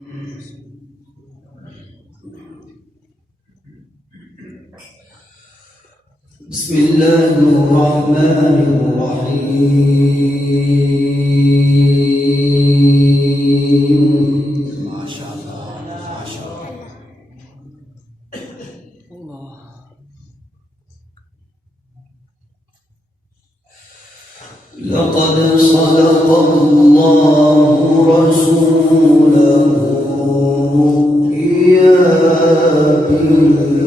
بسم الله الرحمن الرحيم. ما شاء الله ما شاء الله. لقد صدق الله رسوله الرؤيا بالحق.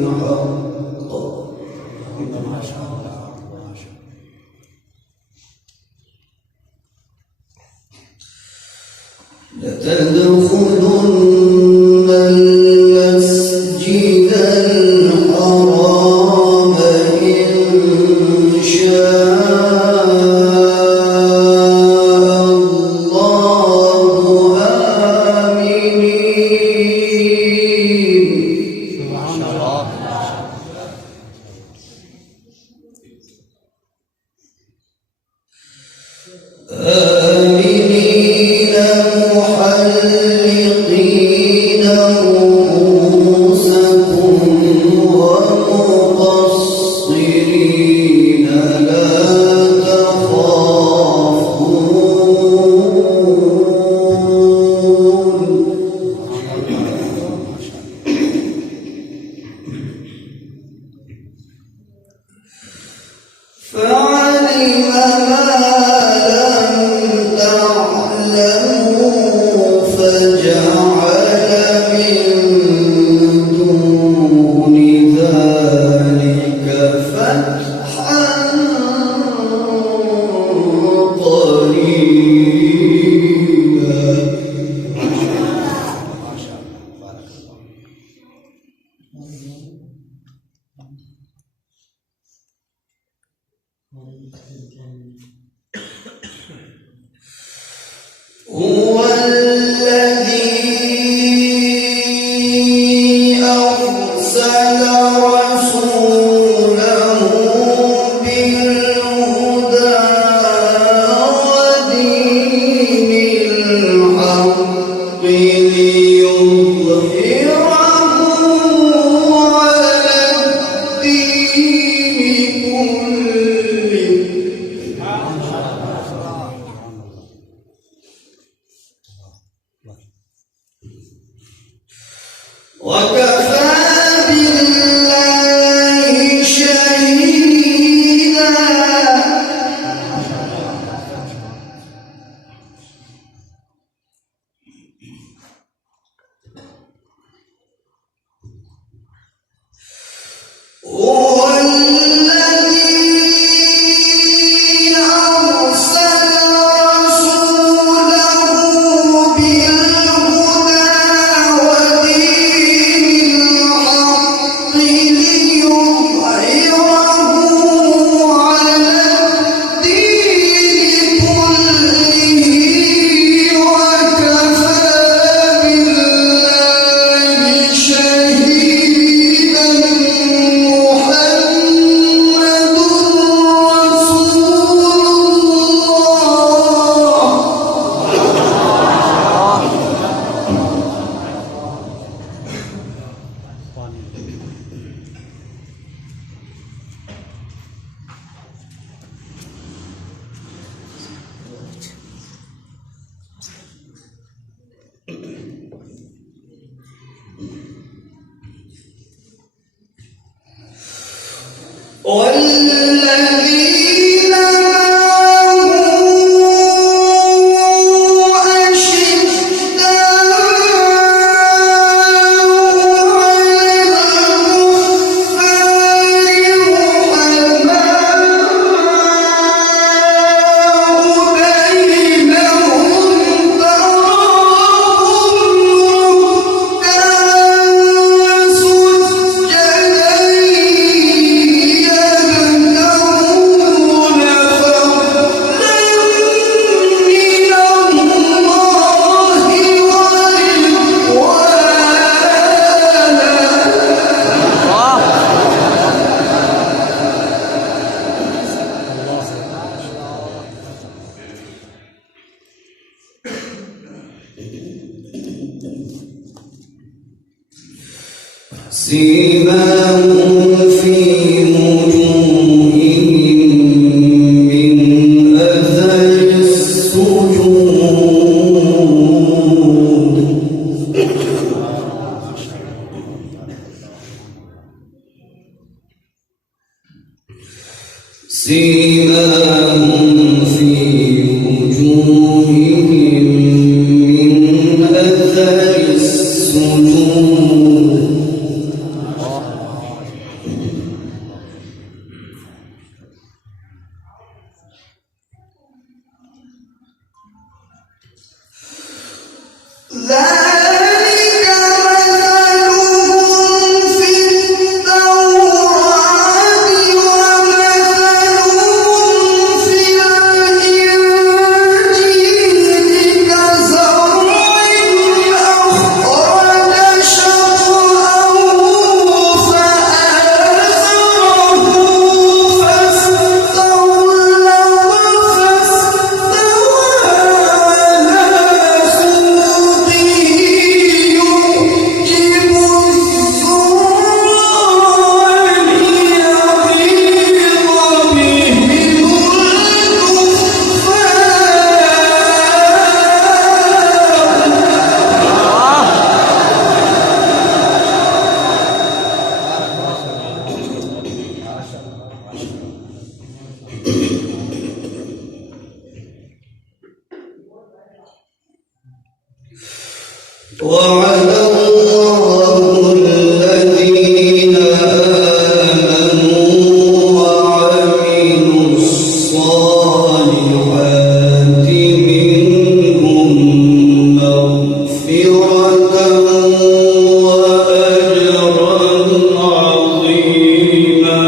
لتدخلن المسجد الحرام إن شاء الله آمنين. ما شاء الله. آمنين محلقين رؤوسكم ومقصرين لا تخافون. فعلم ما فجعل من دون ذلك فتحا قريبا. ما شاء الله بارك الله. هو الذي أرسل رسوله بالهدى ودين الحق ليظهره على الدين كله. وكفى بالله شهيدا. هو الذي أرسل رسوله بالهدى ودين الحق ليظهره على الدين كله. وكفى بالله شهيدا. محمد رسول والذين معه أشداء على الكفار رحماء بينهم تراهم ركعا سجدا يبتغون سيماهم في وجوههم من أثر السجود سيماهم في وجوههم من أثر السجود ذلك مثلهم في التوراة ومثلهم في الإنجيل كزرع أخرج شطأه فآزره فاستغلظ وعد الله الذين آمنوا وعملوا الصالحات منهم مغفرة وأجرا عظيما.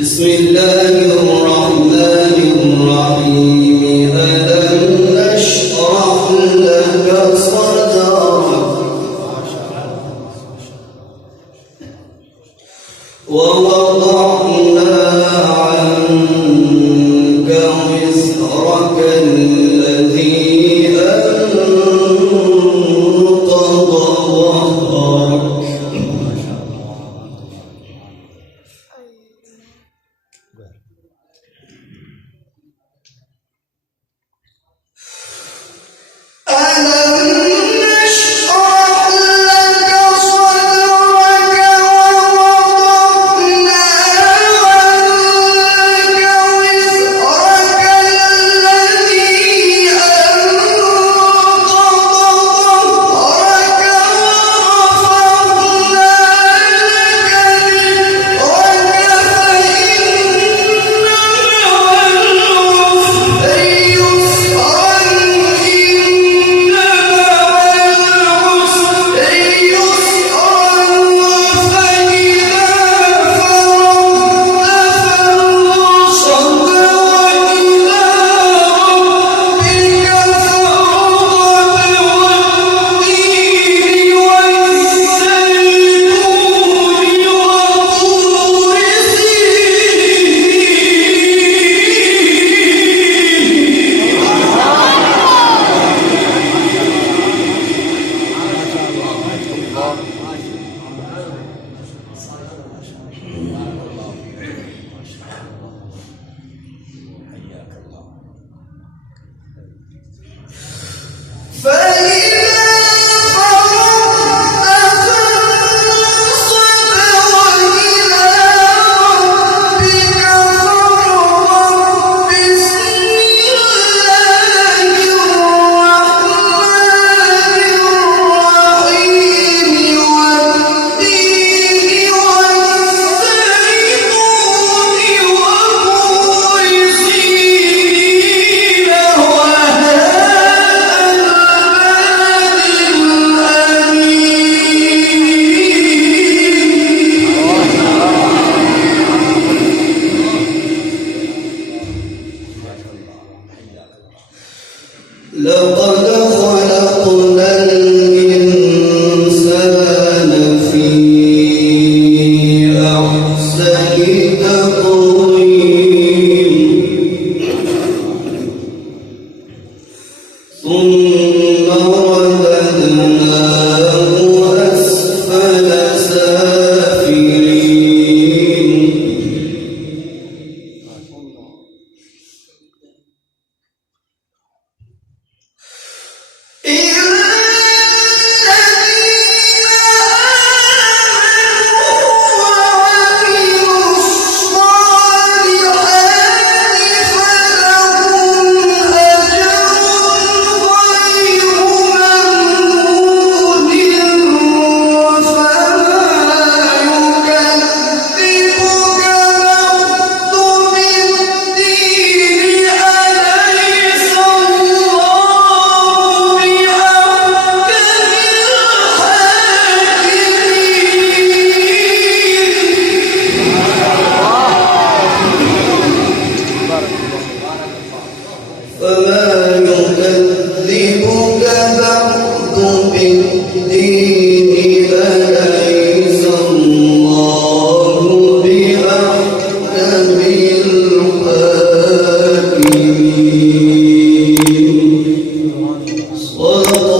بسم الله الرحمن الرحيم. ألم نشرح لك صدرك ووضعنا عنك وزرك الذي أنقض ظهرك لقد خلقنا الإنسان في أحسن تقويم صدق